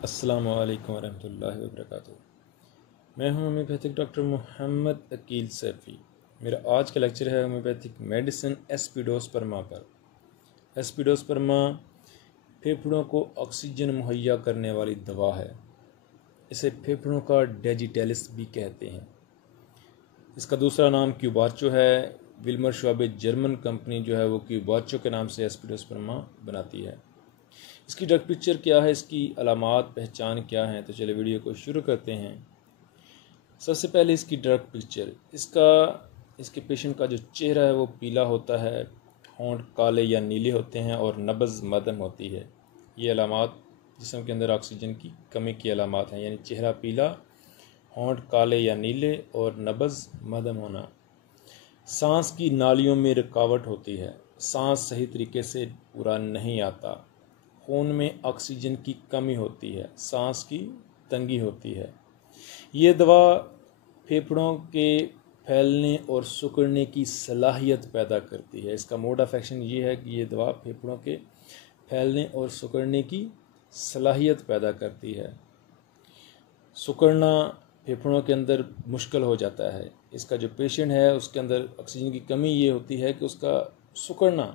अस्सलामु अलैकुम वरहमतुल्लाहि वबरकातुहू। मैं हूं होम्योपैथिक डॉक्टर मोहम्मद अकील सैफ़ी। मेरा आज का लेक्चर है होम्योपैथिक मेडिसिन एस्पिडोस्पर्मा पर। एस्पिडोस्पर्मा फेफड़ों को ऑक्सीजन मुहैया करने वाली दवा है। इसे फेफड़ों का डिजिटैलिस भी कहते हैं। इसका दूसरा नाम क्यूबार्चो है। विल्मर श्वाबे जर्मन कंपनी जो है वो क्यूबार्चो के नाम से एस्पिडोस्पर्मा बनाती है। इसकी ड्रग पिक्चर क्या है, इसकी अलामात पहचान क्या है, तो चलिए वीडियो को शुरू करते हैं। सबसे पहले इसकी ड्रग पिक्चर। इसके पेशेंट का जो चेहरा है वो पीला होता है, होंठ काले या नीले होते हैं और नब्ज़ मध्यम होती है। ये अलामात जिस्म के अंदर ऑक्सीजन की कमी की अलामात हैं, यानी चेहरा पीला, होंठ काले या नीले और नब्ज़ मध्यम होना। सांस की नालियों में रुकावट होती है, सांस सही तरीके से पूरा नहीं आता। खून में ऑक्सीजन की कमी होती है, सांस की तंगी होती है। ये दवा फेफड़ों के फैलने और सिकुड़ने की सलाहियत पैदा करती है। इसका मोड ऑफ एक्शन ये है कि ये दवा फेफड़ों के फैलने और सिकुड़ने की सलाहियत पैदा करती है। सिकुड़ना फेफड़ों के अंदर मुश्किल हो जाता है। इसका जो पेशेंट है उसके अंदर ऑक्सीजन की कमी ये होती है कि उसका सिकुड़ना,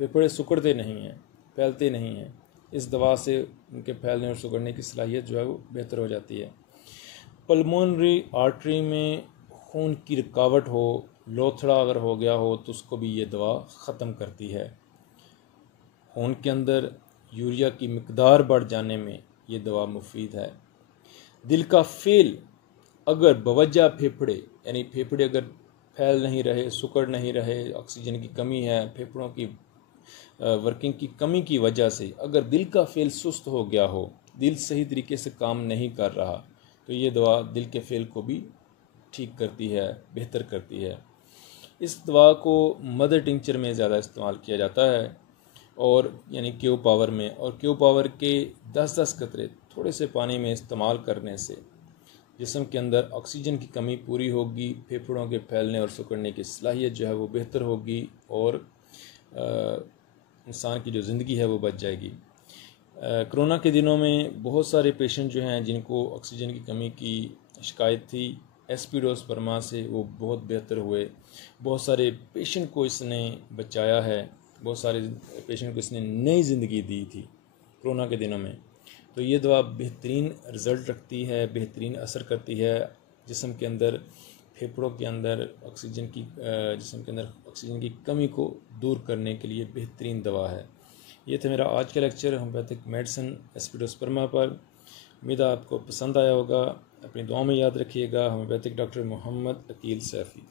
फेफड़े सिकुड़ते नहीं हैं, फैलते नहीं हैं। इस दवा से उनके फैलने और सिकुड़ने की सलाहियत जो है वो बेहतर हो जाती है। पल्मोनरी आर्टरी में खून की रुकावट हो, लोथड़ा अगर हो गया हो तो उसको भी ये दवा ख़त्म करती है। खून के अंदर यूरिया की मिकदार बढ़ जाने में ये दवा मुफीद है। दिल का फेल अगर बवजह फेफड़े, यानी फेफड़े अगर फैल नहीं रहे, सिकुड़ नहीं रहे, ऑक्सीजन की कमी है, फेफड़ों की वर्किंग की कमी की वजह से अगर दिल का फेल सुस्त हो गया हो, दिल सही तरीके से काम नहीं कर रहा, तो ये दवा दिल के फेल को भी ठीक करती है, बेहतर करती है। इस दवा को मदर टिंचर में ज़्यादा इस्तेमाल किया जाता है, और यानी क्यू पावर में, और क्यू पावर के 10-10 कतरे थोड़े से पानी में इस्तेमाल करने से जिस्म के अंदर ऑक्सीजन की कमी पूरी होगी, फेफड़ों के फैलने और सिकुड़ने की सलाहियत जो है वो बेहतर होगी, और इंसान की जो ज़िंदगी है वो बच जाएगी। कोरोना के दिनों में बहुत सारे पेशेंट जो हैं जिनको ऑक्सीजन की कमी की शिकायत थी, एस्पिडोस्पर्मा से वो बहुत बेहतर हुए। बहुत सारे पेशेंट को इसने बचाया है, बहुत सारे पेशेंट को इसने नई ज़िंदगी दी थी कोरोना के दिनों में। तो ये दवा बेहतरीन रिज़ल्ट रखती है, बेहतरीन असर करती है जिस्म के अंदर, फेफड़ों के अंदर ऑक्सीजन की, जिस्म के अंदर ऑक्सीजन की कमी को दूर करने के लिए बेहतरीन दवा है। ये था मेरा आज का लेक्चर होम्योपैथिक मेडिसिन एस्पिडोस्पर्मा पर। उम्मीद है आपको पसंद आया होगा। अपनी दुआ में याद रखिएगा। Homeopathic doctor Mohammad Aqeel Saifi.